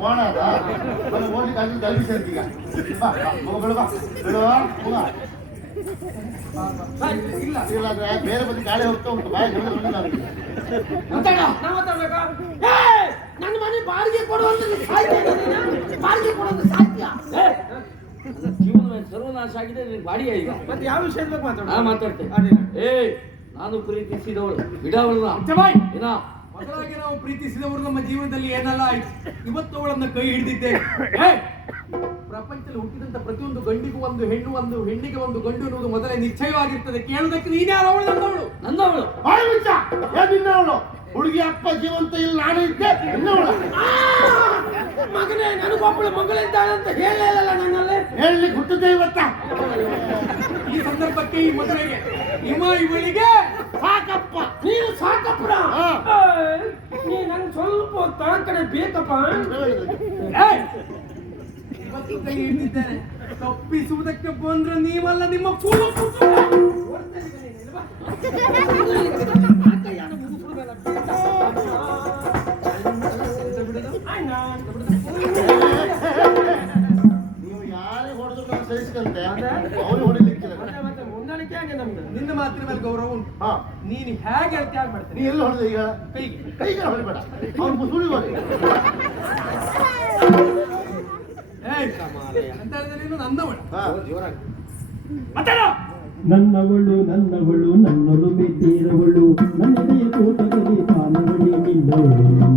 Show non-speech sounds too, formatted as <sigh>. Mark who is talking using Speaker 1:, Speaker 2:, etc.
Speaker 1: போனாடா ஓட்டி கல்வி
Speaker 2: கல்வி
Speaker 1: சேர்த்துக்க ಬೇರೆ ಬದಿ ಗಾಳಿ ಹೋಗ್ತಾ ಉಂಟು ಬಾಯಿ
Speaker 2: ನನ್ನ ಮನೆ ಬಾಡಿಗೆ ಕೊಡುವಂತ ಬಾಡಿಗೆ ಕೊಡುವಂತ ಸಾಧ್ಯ
Speaker 3: ಸರ್ವನಾಶ ಆಗಿದೆ ನಿನ್ ಬಾಡಿಗೆ ಈಗ
Speaker 2: ಮತ್ತೆ ಯಾವ ವಿಷಯ ಬಗ್ಗೆ ಮಾತಾಡ
Speaker 3: ನಾ ಮಾತಾಡ್ತೇನೆ. ಏ ನಾನು ಪ್ರೀತಿಸಿದವಳು ಬಿಡವಳನ್ನ
Speaker 2: ಜಮಾಯ್
Speaker 3: ಏನ?
Speaker 2: ಮೊದಲಾಗಿ ನಾವು ಪ್ರೀತಿಸಿದವರು ನಮ್ಮ ಜೀವನದಲ್ಲಿ ಏನಲ್ಲ ಆಯ್ತು ಇವತ್ತು ಅವಳನ್ನ ಕೈ ಹಿಡಿದಿದ್ದೆ. ಏ, ಪ್ರಪಂಚದಲ್ಲಿ ಹುಟ್ಟಿದಂತ ಪ್ರತಿಯೊಂದು ಗಂಡಿಗೂ ಒಂದು ಹೆಣ್ಣು ಒಂದು ಹೆಣ್ಣಿಗೆ ಒಂದು ಗಂಡು ಎನ್ನುವುದು ಮೊದಲೇ ನಿಶ್ಚಯವಾಗಿರ್ತದೆ. ಕೇಳೋದಕ್ಕೆ ನೀನೇ ಅವಳು? ನನ್ನವಳು.
Speaker 3: ನನ್ನವಳು.
Speaker 1: ನಿನ್ನವಳು. ಹುಡುಗಿ ಅಪ್ಪ ಜೀವಂತ ಇಲ್ಲ ನಾನು ಇದ್ದೆ. ನಿನ್ನವಳು.
Speaker 2: ಮಗನೇ ನನಗೊಬ್ಬಳು ಮಗಳಿದ್ದಾಳೆ ಅಂತ ಹೇಳಲಿಲ್ಲ ನನ್ನಲ್ಲಿ.
Speaker 1: ಹೇಳಲಿಕ್ಕೆ ಹುಟ್ಟಿದ್ದೆ ಇವತ್ತ.
Speaker 2: ಈ ಸಂದರ್ಭಕ್ಕೆ ಈ ಮದುವೆಗೆ ಇವ ಇವಳಿಗೆ
Speaker 1: ಸಾಕಪ್ಪ.
Speaker 2: ನೀನು ಸಾಕಪ್ಪರ
Speaker 1: ಹಾ.
Speaker 2: ನೀ ನಂಗೆ ಸ್ವಲ್ಪ ಹೊತ್ತು ಆ ಕಡೆ ಬೇಕಪ್ಪ. ಏಯ್! ಇವತ್ತು ಕೈ ಹಿಡಿದಿದ್ದೇನೆ. ತಪ್ಪಿಸುವುದಕ್ಕೆ ಬಂದ್ರೆ ನೀವಲ್ಲ ನಿಮ್ಮ ಇದ್ದೀನಿ ನೀನು, <laughs>
Speaker 1: ಸಹಿಸ್ಕಂತೆ ಅವ್ರಿಗೆ ಹೊಡಿಲಿಕ್ಕಿಲ್ಲ.
Speaker 2: ಹೊಂದಾಣಿಕೆ ಹಾಗೆ ನಮ್ದು. ನಿನ್ನ ಮಾತಿನ ಮೇಲೆ ಗೌರವ ಉಂಟು.
Speaker 1: ಹಾ.
Speaker 2: ನೀನು ಹೇಗೆ ಹೇಳ್ತಿ ಹಾಗೆ ಮಾಡ್ತೀನಿ
Speaker 1: ನೀ ಎಲ್ಲಿ ಹೊಡೆದ ಈಗ?
Speaker 2: ಕೈಗೆ.
Speaker 1: ಕೈಗೆ ಹೊಡಿಬೇಡ ಅವ್ರು ಮುಸುಳಿ
Speaker 2: ಕಮಾಲಯ್ಯ. ಅಂತ ಹೇಳಿದ್ರೆ ನೀನು ನನ್ನವಳು.
Speaker 1: ಹಾ.
Speaker 2: ಮಾತಾಡ
Speaker 4: ನನ್ನವಳು ನನ್ನವಳು ನನ್ನೊಲುಮೆ ತೀರವಳು.